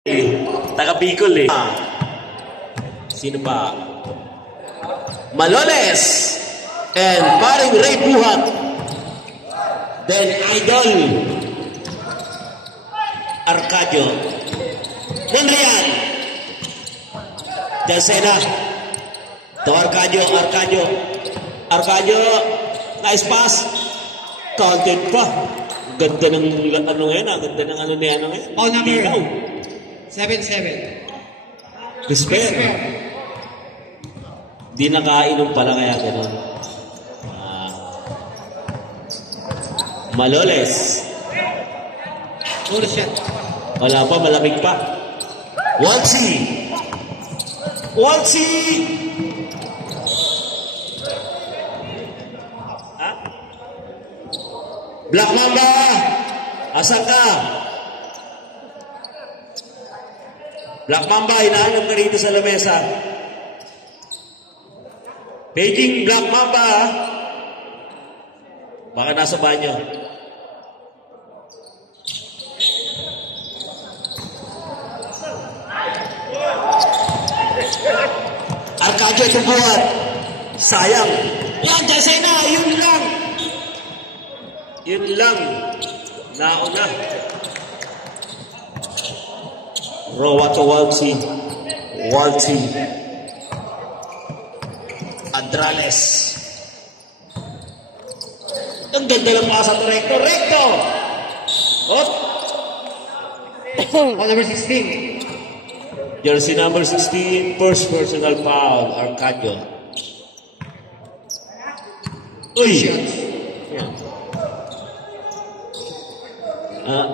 Taga Bicol eh. Sino pa? Maloles and paring Ray Buhat. Then Idol Arcadio Monreal Jasena to Arcadio nice pass, counted pa. Ganda ng ano ngayon, ganda ng ano niya ngayon. Oh, number 7-7. Despair. Di nakainom pala kaya gano'n. Maloles. Wala pa, malamig pa. Waltzy. Black Mamba. Asan ka? Black Mamba, hinahanap ka rito sa lamesa. Beijing Black Mamba. Baka nasa banyo. Arcadio ito buhat. Sayang. Yan, Jasena, yun lang. Nauna. Rowa to Waltzy. Andrales. Ang ganda ng pasa to Recto. Oh, number 16. Jersey number 16, first personal foul, Arcadio. Uy!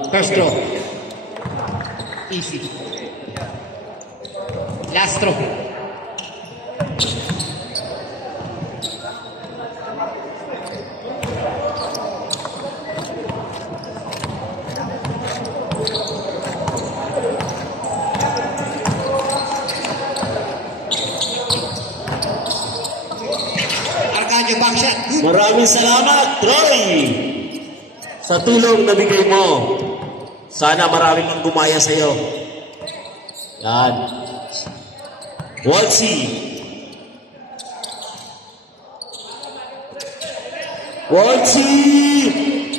First draw. Easy. Last draw. Arcadio backshot. Maraming salamat, Troy, sa tulong na bigay mo. Sana maraming mang gumaya sa iyo. Yan. Waltzy.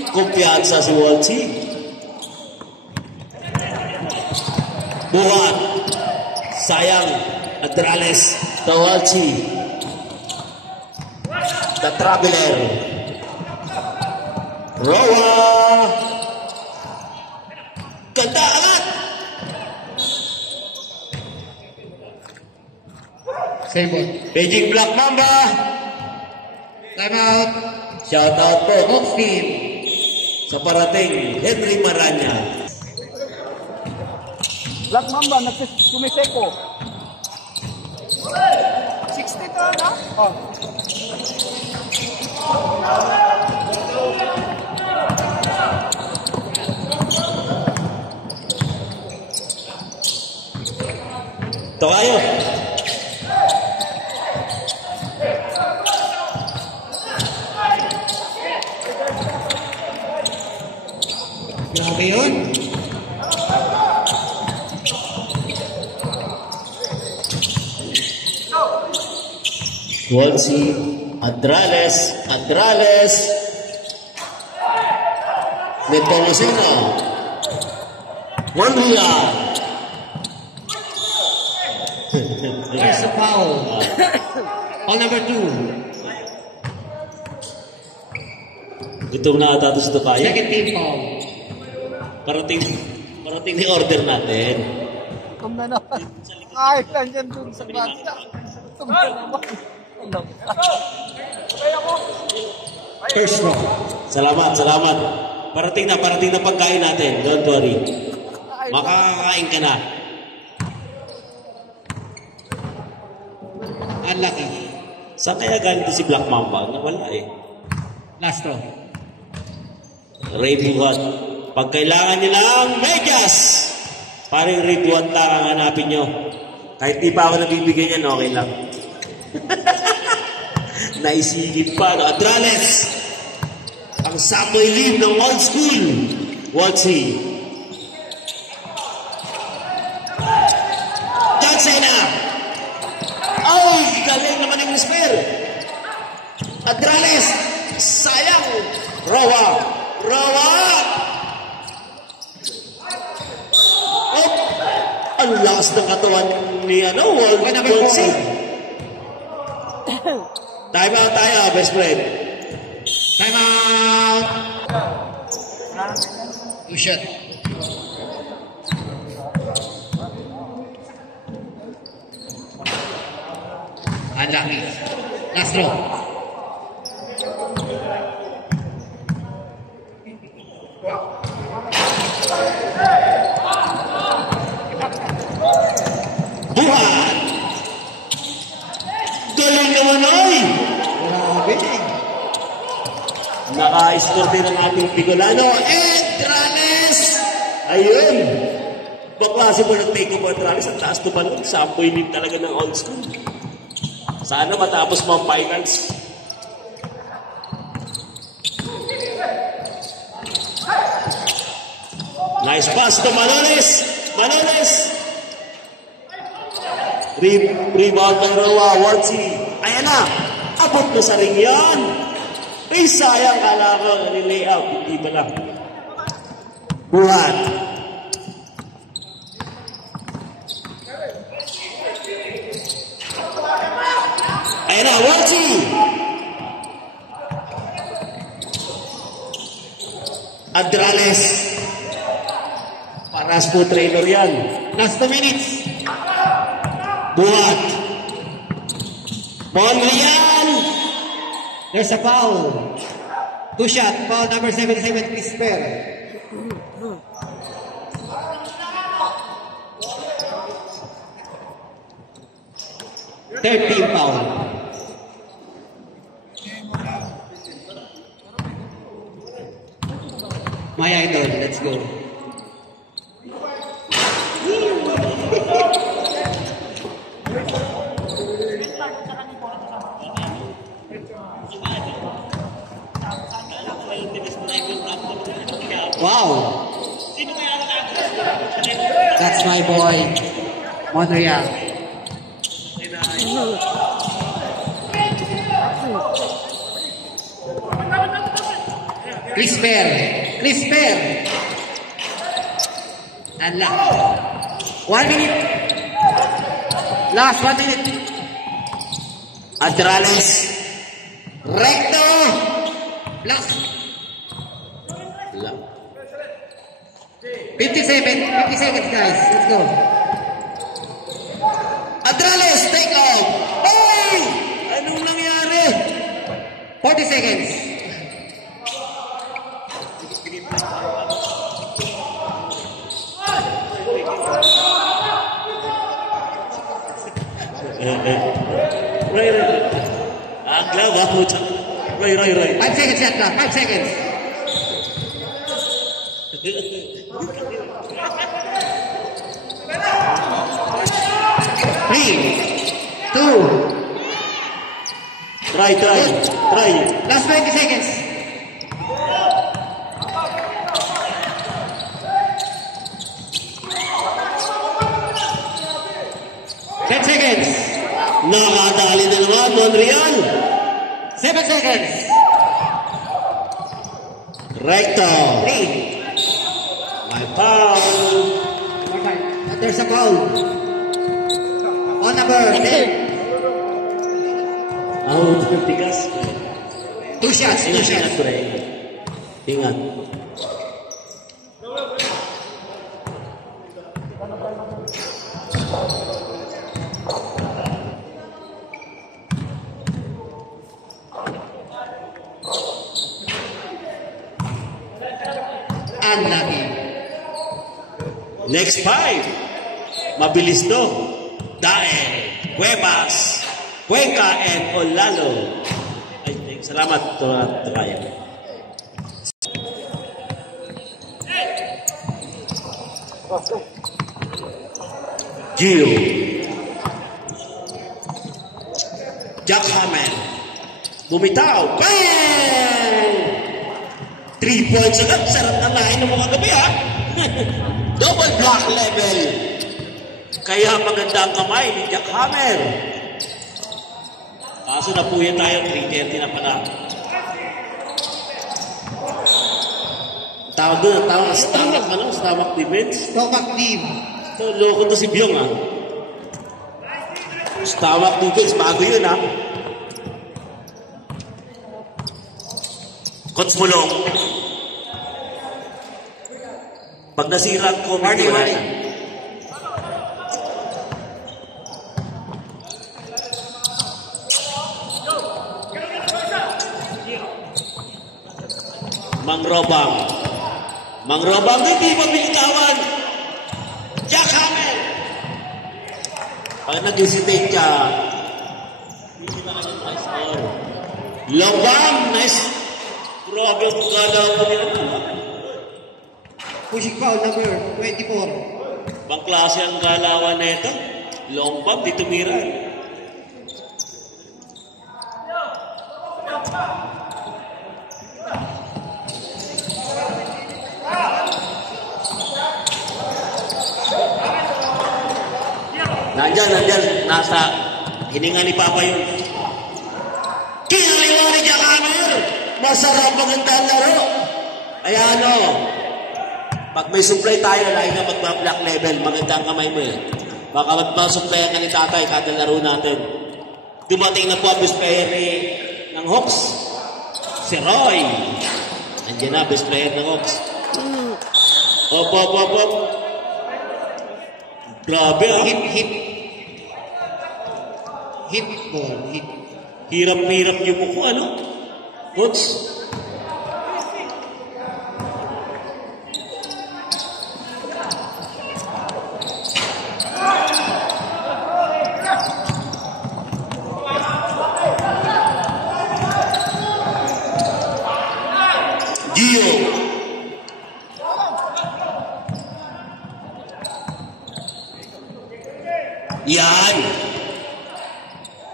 Kumpiyansa si Waltzy. Buhat. Sayang. Andrales. The Waltzy. The Traveler. Rowa. Ganda agad. Same ball. Beijing Black Mamba. Time out. Shout out po. Oakfield. Sa parating Henry Maranya. Black Mamba, nagsumiseko. 60 to, no? Oh. Ito kayo. Grabe yun. Waltzy, Andrales, Nepomuceno, Monreal. Here's the foul. Foul number 2. Gutom na ata ito tayo. Second team foul. Parating ni order natin. Gutom na naman. Ay, nandiyan dun sa bata. Gutom na naman. First row. Salamat. Parating na pagkain natin. Don't worry. Makakakain ka na. Unlucky. Saan kaya galing si Black Mamba? Wala eh. Last row. Ray Buhat. Pag kailangan nyo lang medyas, paring Ray Buhat lang ang hanapin nyo. Kahit di pa ako nabibigyan yan, okay lang. Naisigit pa. Andrales. Ang Samoy Lim ng old school. Waltzy. eksena. Ay, galing naman yung Crisper. Adrales, sayang. Rowa. Oh, ang lakas ng katawan ni Wolsey. Time out tayo, best friend. Time out. Two shot. Unlucky. Last throw. Buhat! Galing naman ay! Grabe. Naka-score din ang ating Bicolano. Adrales! Ayun! Baklase mo ng take-off Adrales. Ang taas to balon. Sampoy din talaga ng old school. Sana matapos mo ang finals. Nice pass to Manones! Rebound ng Roa, Wolsey. Ayan na! Abot na sa ring yan! Ay, sayang, kala ko ni-layout. Hindi pa lang. Buhat. Ayan na, Wolsey! Adrales. Paras po trainer yan. Last 2 minutes. Buhat. Monreal. There's a foul. 2 shot. Foul number 77, Crisper. Third team foul. My idol, let's go. Wow! That's my boy, Monreal. Crisper. And last. 1 minute. Last 1 minute. Adrales. Recto. Last. 50 seconds, guys. Let's go. Adrales, take out. Ay! Anong nangyari? 40 seconds. Roy. Aglaw ako. Roy. 5 seconds yet lang. 5 seconds. Three, two. Try. Last 20 seconds. Seconds. Nakadali na naman, Monreal. 7 seconds. Recto. 3. My foul. There's a foul. On number 10. Tigas. 2 shots. Ingat. Unlucky. Next 5. Mabilis to. Dae, Cuevas, Cuenca, and Olalo. Ay, salamat. Kaya. Gio. Jack Hammond. Bumitaw. Bang! 3 points agad. Sarap na lain ng mga gabi, ha? Double block level. Kaya maganda ang kamay ni Jack Hammer. Kaso na po yan tayo, 3:30 na pala. Tawag doon, tawag stomach defense. Stomach team. So, loko to si Byong, ha? Stomach defense, bago yun, ha? Coach Mulong. Pag nasira ang comedy, wala na. Mangrobang hindi mabilitawan. Jack Hammer. Pag nag-hesitate ka, Lobang, nice. Grabe ang galaw mo nila. Pushing foul number 24. Bang klase ang galawan na ito. Long bomb, di tumira. Nandyan, nasa hininga ni Papa yun. Kinaliwa ni Jack Hammer. Masarap maganda ang laro. Kaya ano, pag may supply tayo, lagi na magpa-black level. Maganda ang kamay mo eh. Baka magpa-supply ka ni tatay kada laro natin. Dumating na po ang best player ng Hawks. Si Roy. Nandiyan na, best player ng Hawks. Op. Grabe ah. Hit ball. Hirap-hirap yung muko, ano? Coach? Gio. Yan.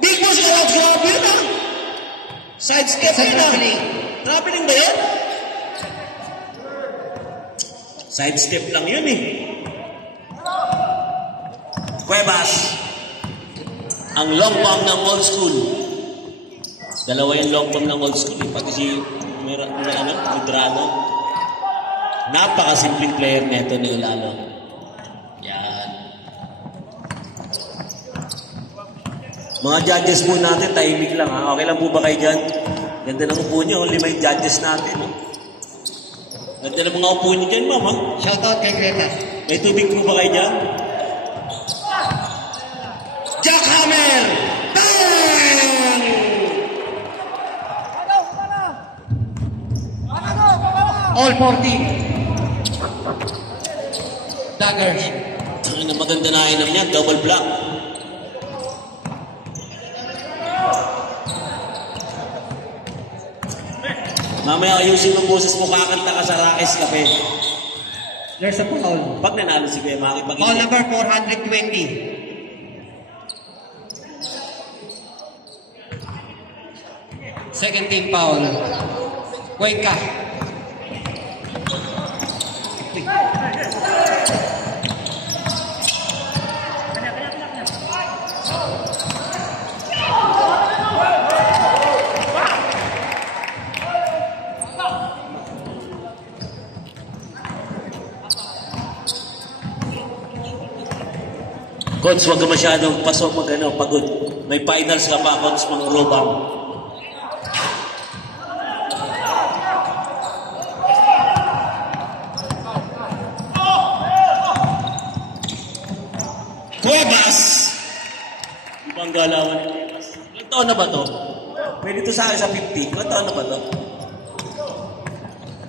Big Boss Garage, grabe yun ah. Side step yun ah. Traveling ba yun? Side step lang yun eh. Cuevas. Ang long bomb ng old school. Dalawa yung long bomb ng old school eh. Pati si Medrano. Napakasimpleng player neto ni Ulalo. Yan. Mga judges po natin, tahimik lang ha. Okay lang po ba kayo dyan? Ganda ng upo nyo, 5 judges natin. Ganda ng mga upo nyo dyan, ma'am ha. Shoutout kay Greta. May tubig po ba kayo dyan? Jack Hammer! Bang! All 40. Daggers. Ang maganda na inom niya, double block. Mamaya ayusin ang boses mo, kakanta ka sa Rakes Cafe. There's a foul. Pag nanalo si Kuya Maki, Foul number 420. Second team foul. Cuenca. Coach, huwag ka masyadong pasok pagod. May finals ka pa, Coach, mga robang. Cuevas! Ibang galawan ni Cuevas. Ilang taon na ba to? Pwede to sa akin sa 50. Ilang taon na ba to?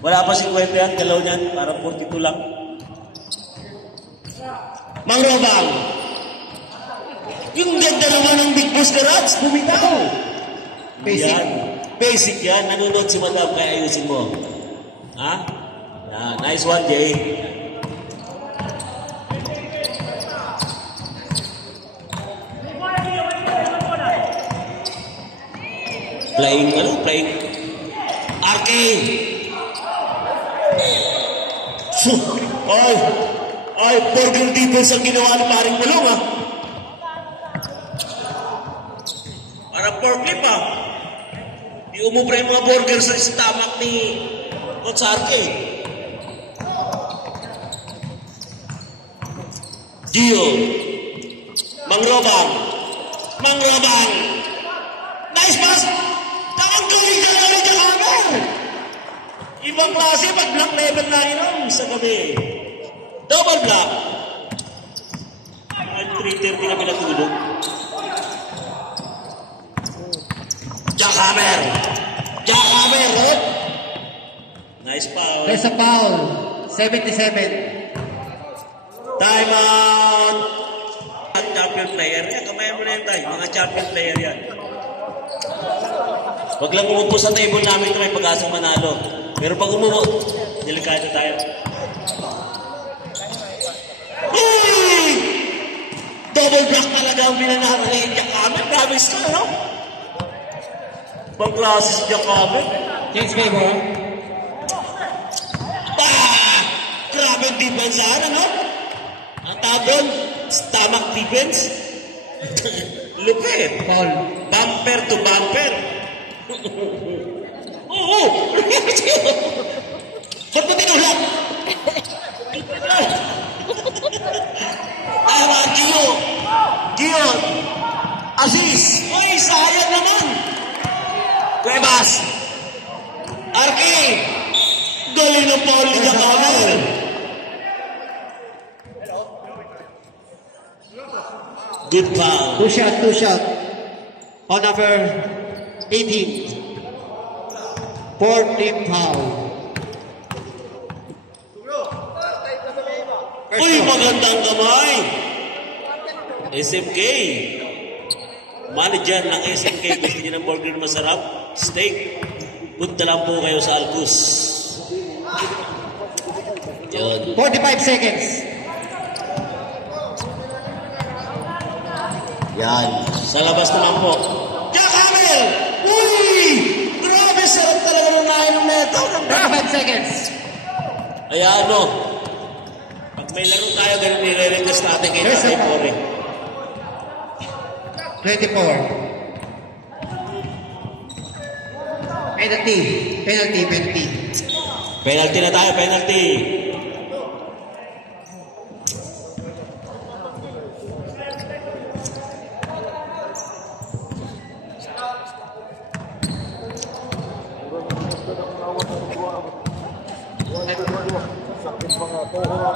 Wala pa si Cuevas yan, galaw niyan. Parang 42 lang. Mang Robang! Yung ganda naman ng Big Boss Garage, bumitaw. Basic. Yan. Basic yan. Nanonood si Madam, kaya ayusin mo. Ha? Yan. Nice one, Jay. Playing. Arcade. Ay, Ay, burger defense ang ginawa ng paring Bulong, ha? Parang porklip, ha? Di umubra yung mga burger sa stomach ni Coach Arke. Gio. Mangrobang. Nice pass! Takang gawin ka na ulit ang hammer! Ibang klase, pag-block level na inom sa gabi. Double block. At 3:30 kami natulog. Jackhammer! Oh! Nice foul. There's a foul. 77. Time out! At champion player yan. Kamay mo na yan tayo. Mga champion player yan. Huwag lang umupo sa table namin ito may pag-asang manalo. Pero pag umupo, delikado tayo. Uy! Double block talaga ang binanahan ni Jackhammer. Grabe siya, no? Bang klase si Jackhammer. James Favor. Grabe defense sana, no? Ang tawag stomach defense. Lupit. Foul. Bumper to bumper. Oo! Ba't mo tinulak? Tama, Gio! Assist! Uy, sayang naman! Cuevas! Arke! Galing ng Paul ni Jackhammer! Good foul. Two shot. On number 18. 14 foul. Uy, magandang kamay! SMK. Manager ng SMK. Gusto niyo ng burger masarap? Steak. Punta lang po kayo sa Alcus. Yun. 45 seconds. Yan. Sa labas naman po. Jackhammer! Uy! Grabe, sarap talaga ng nahin ng neto. 35 seconds. Ayan, no. Pag may laro tayo, ganun nire-request natin kay Tatay Pore. 24. Penalty. Penalty na tayo, penalty.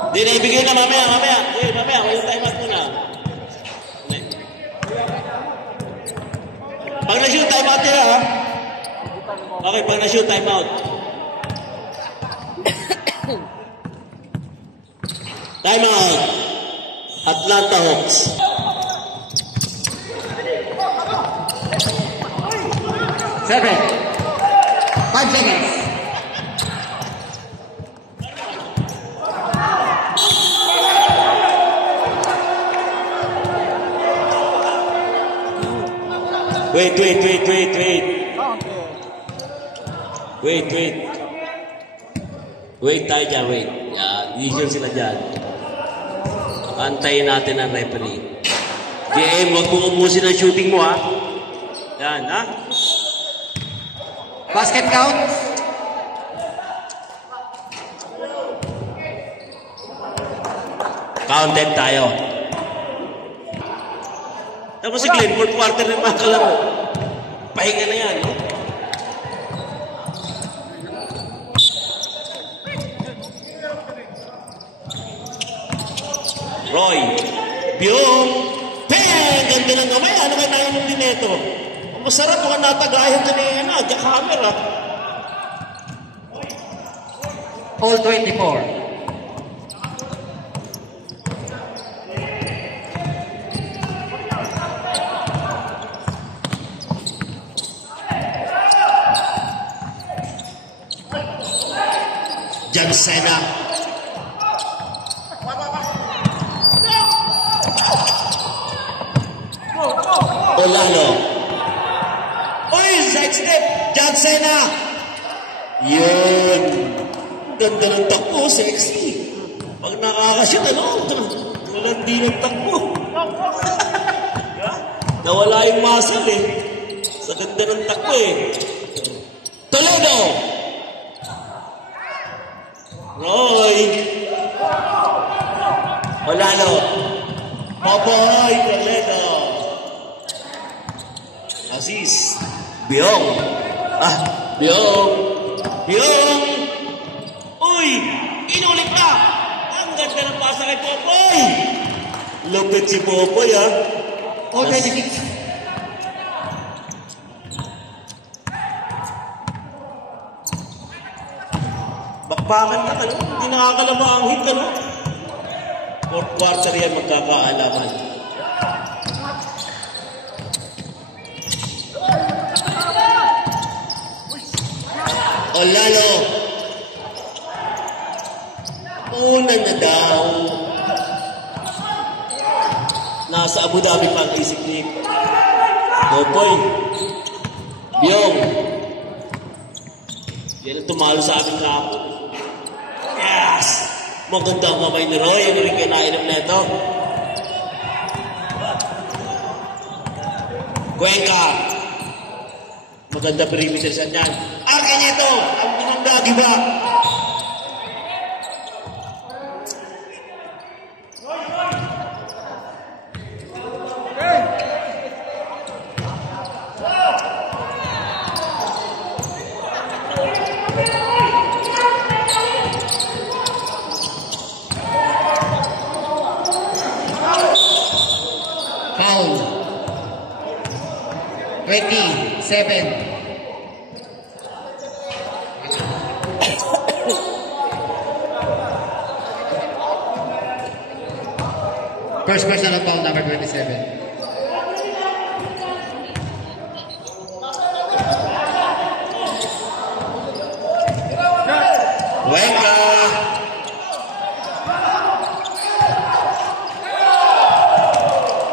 Hindi na ibigay na mamaya. Uy, mamaya, walang time out muna. Pag na-shoot, time out nila, ha? Okay, pag na-shoot, time out. Time out. Atlanta Hawks. Seven. 5 seconds. Wait. Wait tayo dyan, wait. Yan, decision sila dyan. Antayin natin ang referee. GM, huwag mong umusin ang shooting mo, ha? Yan, ha? Basket count. Counted tayo. Tapos si Glenn, fourth quarter na mga kalaro. Pahinga na yan, no? Roy. Byung. Peng! Ganda ng kamay. Ano kayo tayo ng dineto? Ang masarap mga natagayan ka na Jackhammer, ha? All 24. John Cena. Olano. Uy, side step. John Cena. Yun. Ganda ng takbo, sexy. Pag Parang nakakashoot, ano? Malandi ng takbo. Nawala yung muscle eh. Sa ganda ng takbo eh. Toledo! Roy! Olano! Popoy! Toledo! Aziz! Biong! Biong! Biong! Uy! Inulit na! Ang ganda ng pasa kay Popoy! Lupit si Popoy ha! All 26. Bakbakan lang, ano? Hindi nakakalama ang hit, ano? Fourth quarter yan magkakaalaman. Olano. Una na daw. Nasa Abu Dhabi pa ang isip ni Popoy. Biong. Yan ang tumalo sa aming lapo. Yes! Maganda ang kamay ni Roy. Ano rin kinainom na ito? Cuenca. Maganda perimeter siya niyan. Akin ito! Ang bumangga, giba! Foul. 27. First personal foul, number 27. Cuenca!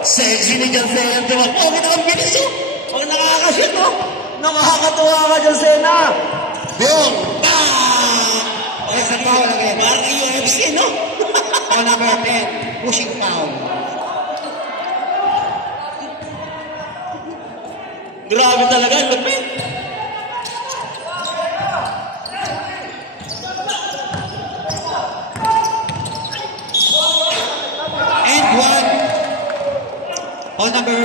Sexy ni John Cena. Huwag na ang bilis oh! Huwag nakakashoot oh! Nakakatuwa ka John Cena! Biong! Bang! Yes, a foul again. Parang UFC no? Foul number 10. Pushing foul. Grabe talaga, lupit. And one. Foul number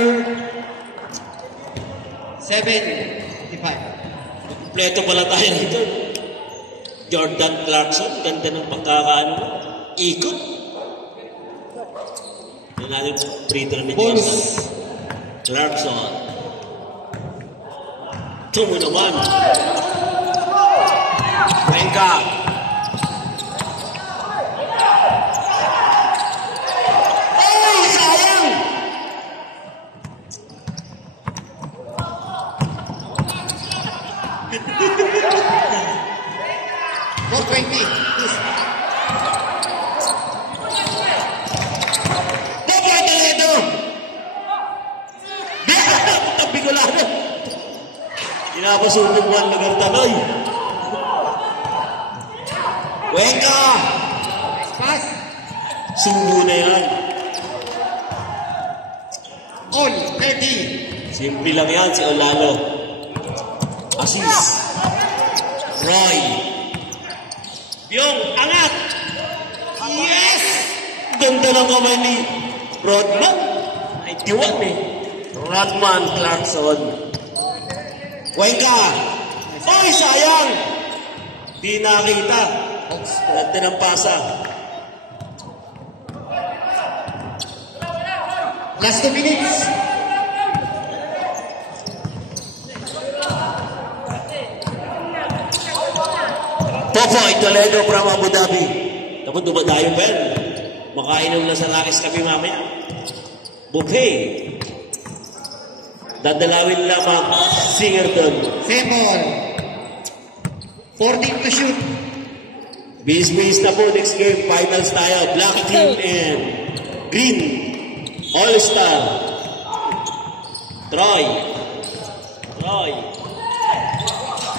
75. Kompleto pala tayo dito. Jordan Clarkson, ganda ng pagkakaano mo. Ikot. Yan natin free throw ni Bonus. Jordan Clarkson. Tumo naman. Cuenca. Ay, sayang! Foul 20. Popoy Toledo! Tabi ko lang. Pinapasunog Juan Lagartanoy. Cuenca! Pass. Subo na yan. All 30. Simple lang yan si Olano. Aziz. Roy. Yung angat. Yes! Ganda ng kamay ni Rodman. 91 eh. Rodman Clarkson. Cuenca. Ay, sayang! Di nakita. Ganda ng pasa. Last 2 minutes. Popoy Toledo from Abu Dhabi. Dapat dumadayo pa yan. Makainom na sa Lakis kami mamaya. Buffet. Dadalawin lamang singer doon. Same ball. 14 to shoot. Bis-bis na po next game. Finals tayo. Black team and green. All-Star. Troy.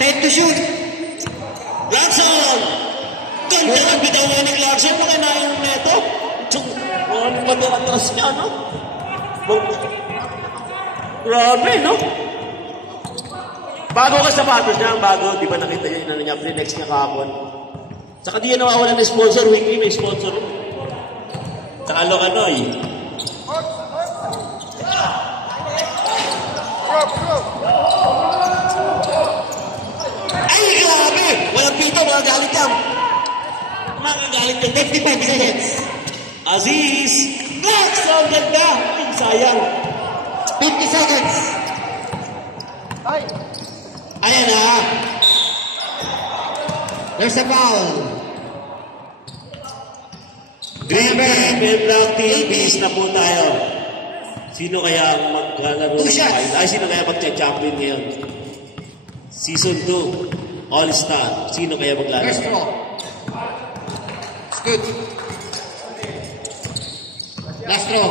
10 to shoot. Blackson. Ganda Ay, bitaw nga ni Clarkson, mga naayong neto. Ano pa ito atras niya, no? Grabe, no? Bago ka sapatos niya, bago, di ba nakita niya yung ano niya, pre-next niya kahapon. Saka di yan nawawalan ng sponsor, weekly may sponsor. Saka Lokanoy. Ay, grabe! Walang pito, mga galit yan. Mga galit yan. 55 seconds. Aziz! Blocks! Ang ganda! Ay, sayang. 50 seconds. Ay! Ayan na. There's a foul. Green team and black team, bihis na po tayo. Sino kaya ang maglalaro ng final? Ay, sino kaya magcha-champion ngayon? Season 2, All-Star. Sino kaya maglalaro? First throw. It's good. Last throw.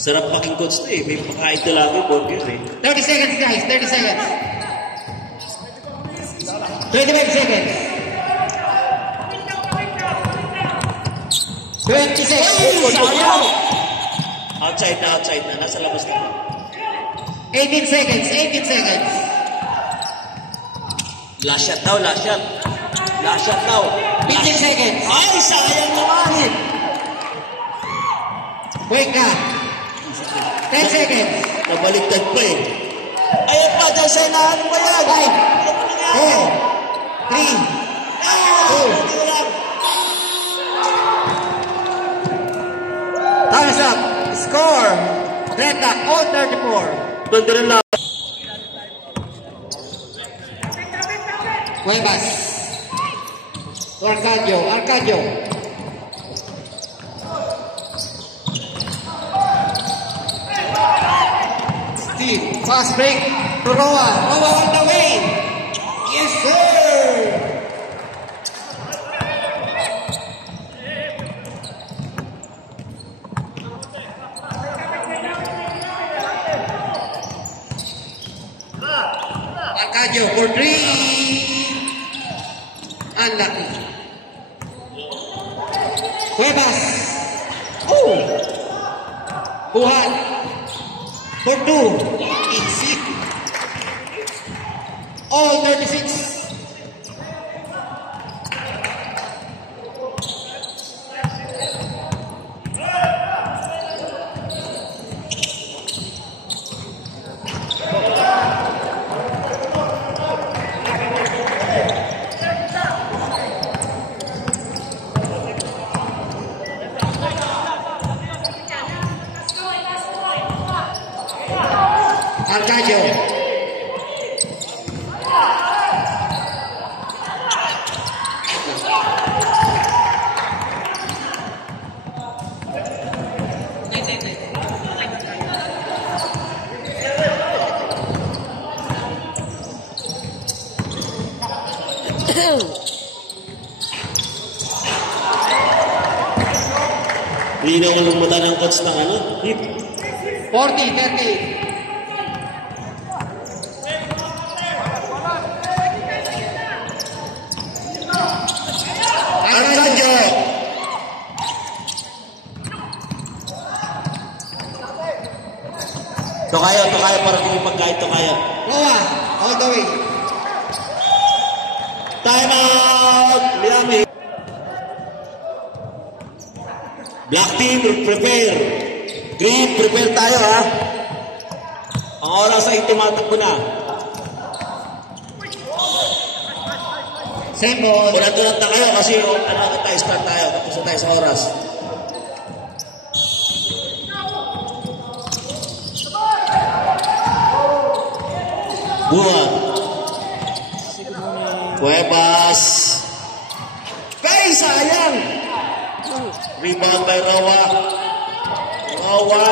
Sarap maging coach na eh. May pakain to lang yung burger eh. 30 seconds, guys. 30 seconds. 25 seconds. 20 seconds. Sayang! Outside na, outside na. Nasa labas na. 18 seconds. 18 seconds. Last shot daw, last shot. Last shot daw. 15 seconds. Ay, sayang naman! Wake up. 10 seconds. Nabaliktad pa eh. Ayun pa, dyan sa inahan mo yan. 5, 4, 3, 2. Time's up. Score. Greta, all 34. Banda rin lang. Cuevas. Arcadio. Arcadio. Steve. Fast break to Roa. Roa on the way. Yes, sir. Arcadio for 3. Unlucky. Cuevas. Oh. Buhat. For 2. Easy. All 36. Arcadio. Hindi na ako lumata ng coach ng ano. 40, 30. Arcadio! Tokayo para kung pagkain Tokayo. Roa, all the way. Time out! Miami. Black team, prepare. Green, prepare tayo ha. Ang oras ay tumatakbo na. Same ball. Ulat-ulat na kayo kasi start tayo. Tapos na tayo sa oras. Buhat. Cuevas. Ay, sayang! Rebound by Roa. Roa.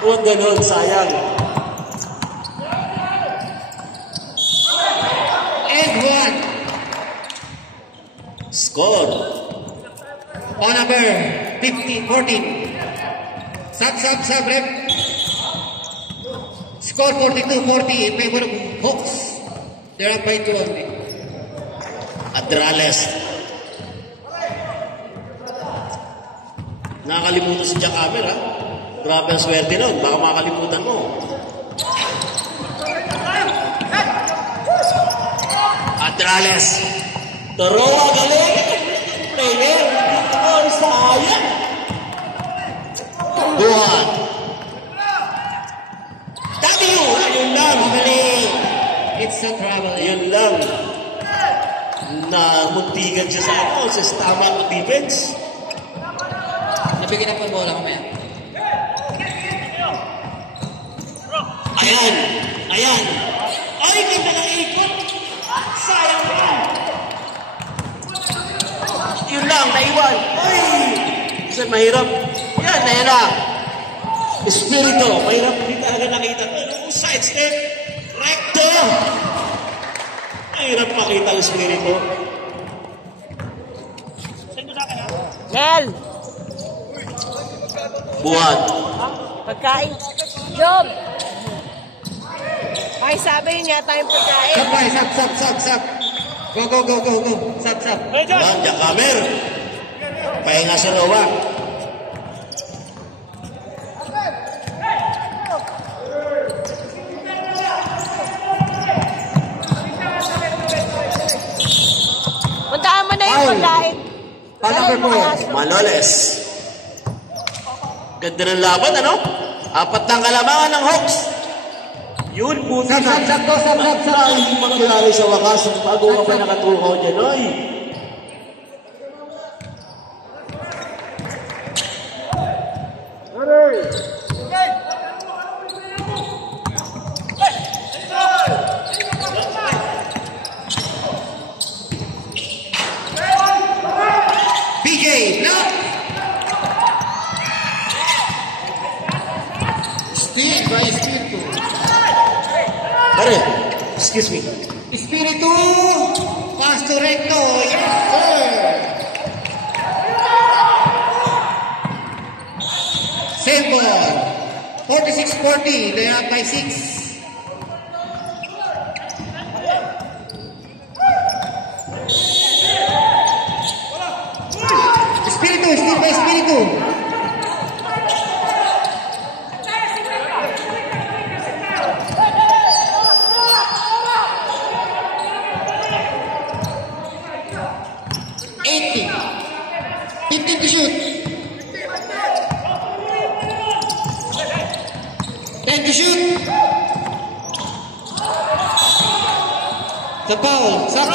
Huwag ganun, sayang. And 1. Score. On number 15, 14. Sub, rep. Score 42-40 in favor of Hawks. They're up by 2 only. Adrales. Nakakalimutan si Jack Hammer, ha? Grabe ang swerte nun. Baka makakalimutan mo. Adrales. Toroa, galing. Player. Oh, sayang. Buhat. W. Ayun lang. Galing. It's a trouble. Ayun lang. Namuntigan siya sa ako sa tama ng defense. Nabigyan ng bola mamaya. Ayan. Ayan. Ay, ganda ng ikot. Sayang lang. Yun lang, naiwan. Ay! Kasi mahirap. Yan, ayan na. Espiritu. Mahirap hindi talaga nakita. Side step. Recto. Mahirap makita ang espiritu. Nel! Buhat. Pagkain. Job! Ay, sabi niya tayong pagkain. Sab, boy. Sab. Go. Sab. Buhat, Jack Hammer. Pahinga si Roa. Puntahan mo na yung pagkain. Manoles. Ganda ng laban, ano? 4 ng kalamangan ng Hawks. Yun, buti na. Sab. Hindi mangyari sa wakas. Bago ka pa nakatukaw dyan, oy. PK, no! Steve by Espiritu. Pare, excuse me. Espiritu! Pass to recto. Yes, sir! Same ball. 46-40. They are up by 6. Espiritu, Steve by Espiritu. To shoot. 10 to shoot. The foul. Sub.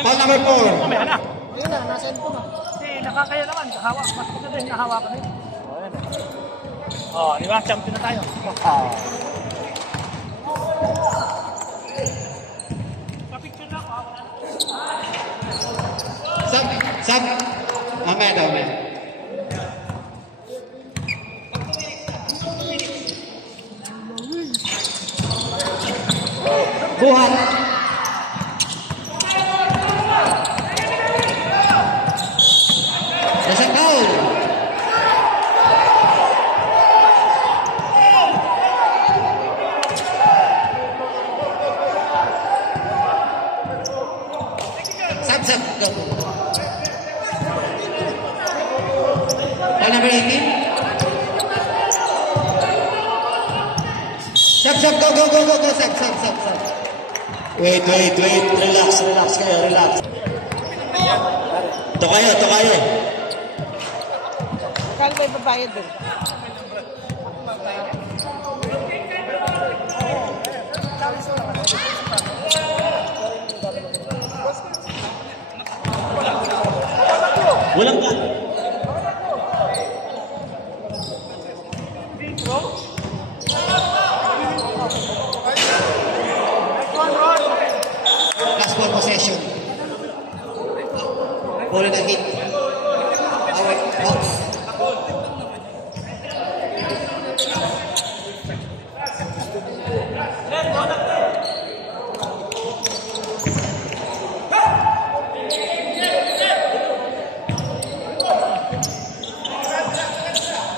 Foul number 4. Ayun na, nasa ito na. Nakakaya naman, hawak. Mas maganda yung nahawakan nito. Di ba? Champion na tayo. Papicture na ako. Sub. Mamaya. Buhat. Nasa foul. Sub. Go. Foul number 18. Sub. Go. Sub. Wait. Relax kayo, relax. Ito kayo. Kala ba ibabayad doon? Walang ka. Last ball possession. Ball na hit. Hawks.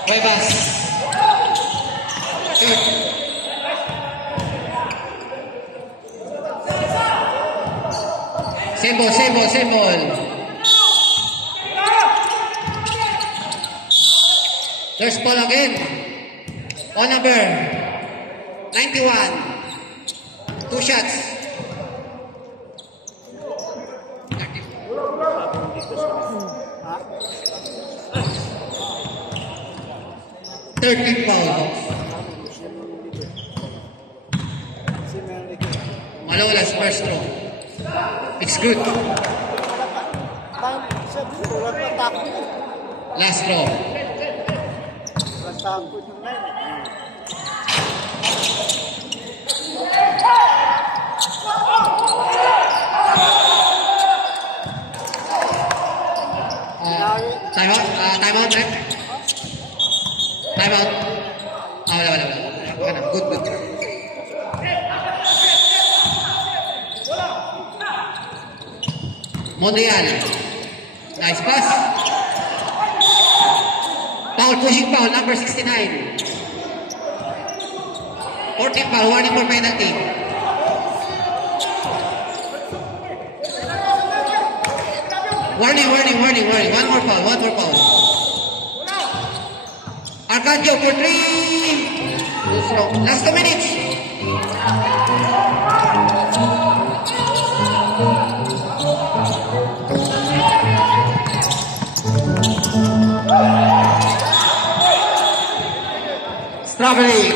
Cuevas. Same ball, same ball, same ball. There's ball again. Ball number 91. 2 shots. Third foul. Malolas first throw. It's good. Last throw. Time out. Time out. Time out. Wala. Good. Monreal. Nice pass. Foul, pushing foul, number 69. 14 foul, warning for penalty. Warning. One more foul. Arcadio for 3. Last 2 minutes. Strawberry.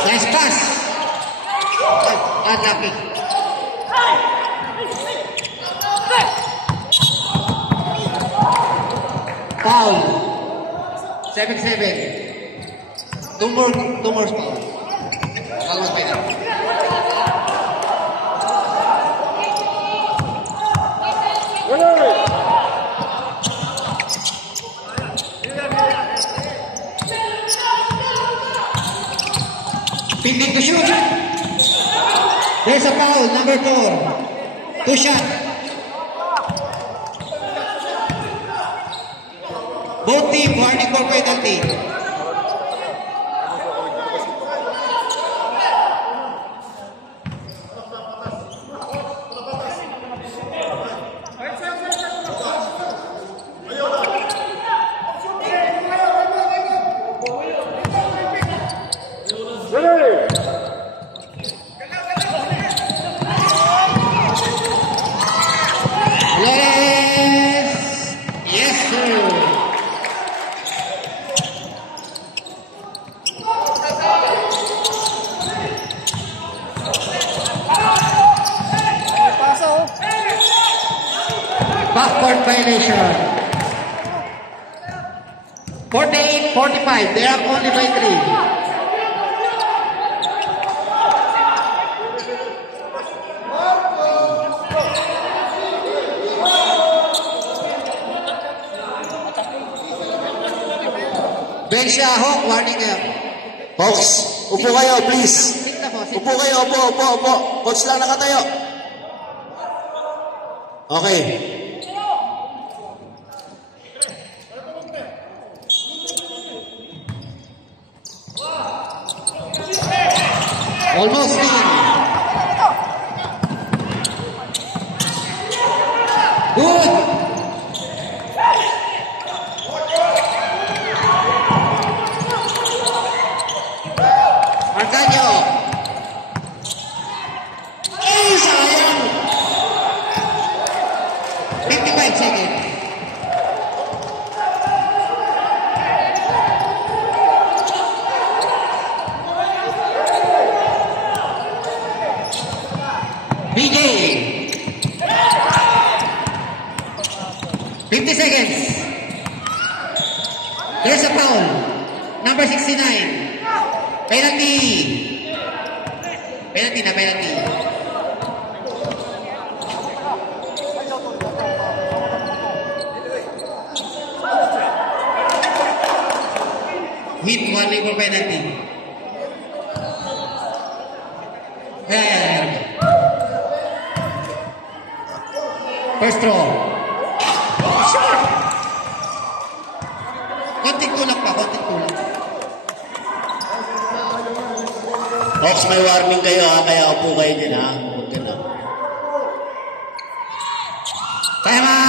Nice pass. Unlucky. Foul. 7-7. Two more foul. Almost penalty. Picking to shoot. There's a foul, number 4. 2 shot. Both team warning for penalty. Yes, sir. Backcourt violation. 48-45. They are only by 3. Ben Shahok, warning up. Folks, upo kayo, please. Upo kayo, upo. Coach lang nakatayo. Okay. Almost in. Good. Arcadio. Sayang. 55 seconds. BJ. 50 seconds. There's a foul. Number 69. Penalty. Penalty. Hit, warning for penalty. Yeah. First throw. Shot. Konting tulak pa. Hawks, may warning kayo ha, kaya upo kayo din ha. Huwag ganun. Time out!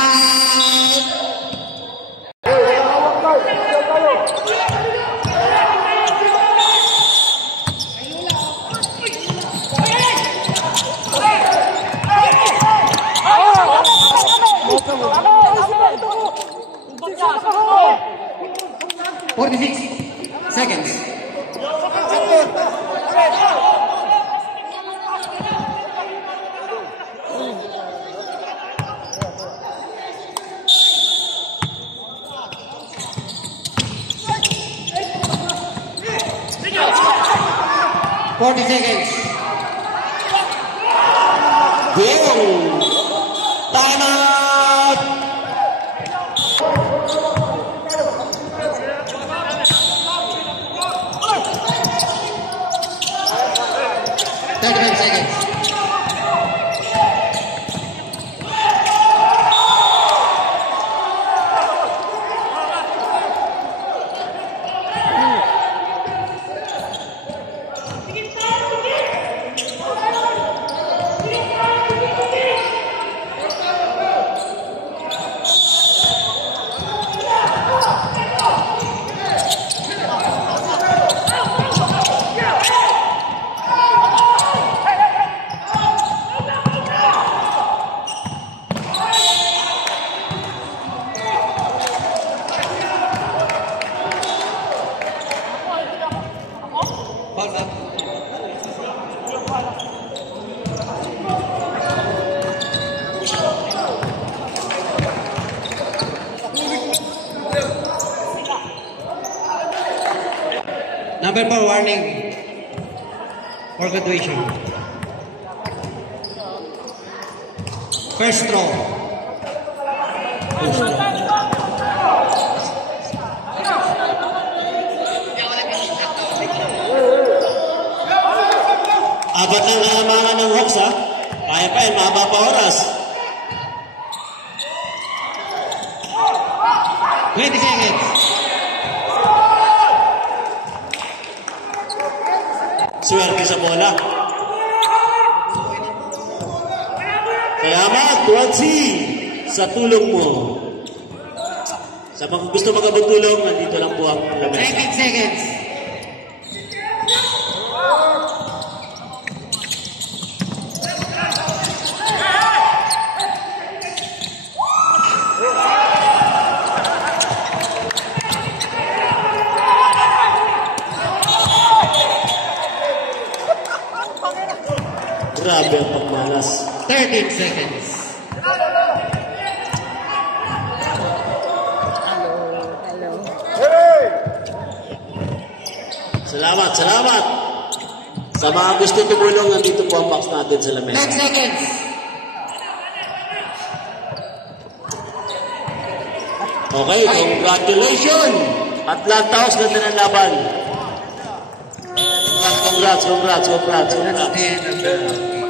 Seconds. Goal! Time out! Seconds. Number 4, warning for graduation. First throw. Apat ang nalamangan ng Hawks ha. Kaya pa yan, mahaba pa oras. 20 seconds. Swerte sa bola. Salamat, Watsi, sa tulong mo. Sa mga gusto magabot tulong, nandito lang po ang lamesa. 19 seconds. Grabe ang pagmalas. 13 seconds. Salamat. Sa mga gusto tumulong, nandito po ang box natin sa lamesa. 10 seconds. Okay, congratulations! Atlanta Hawks, ganda ng laban. Congrats. That's the end of the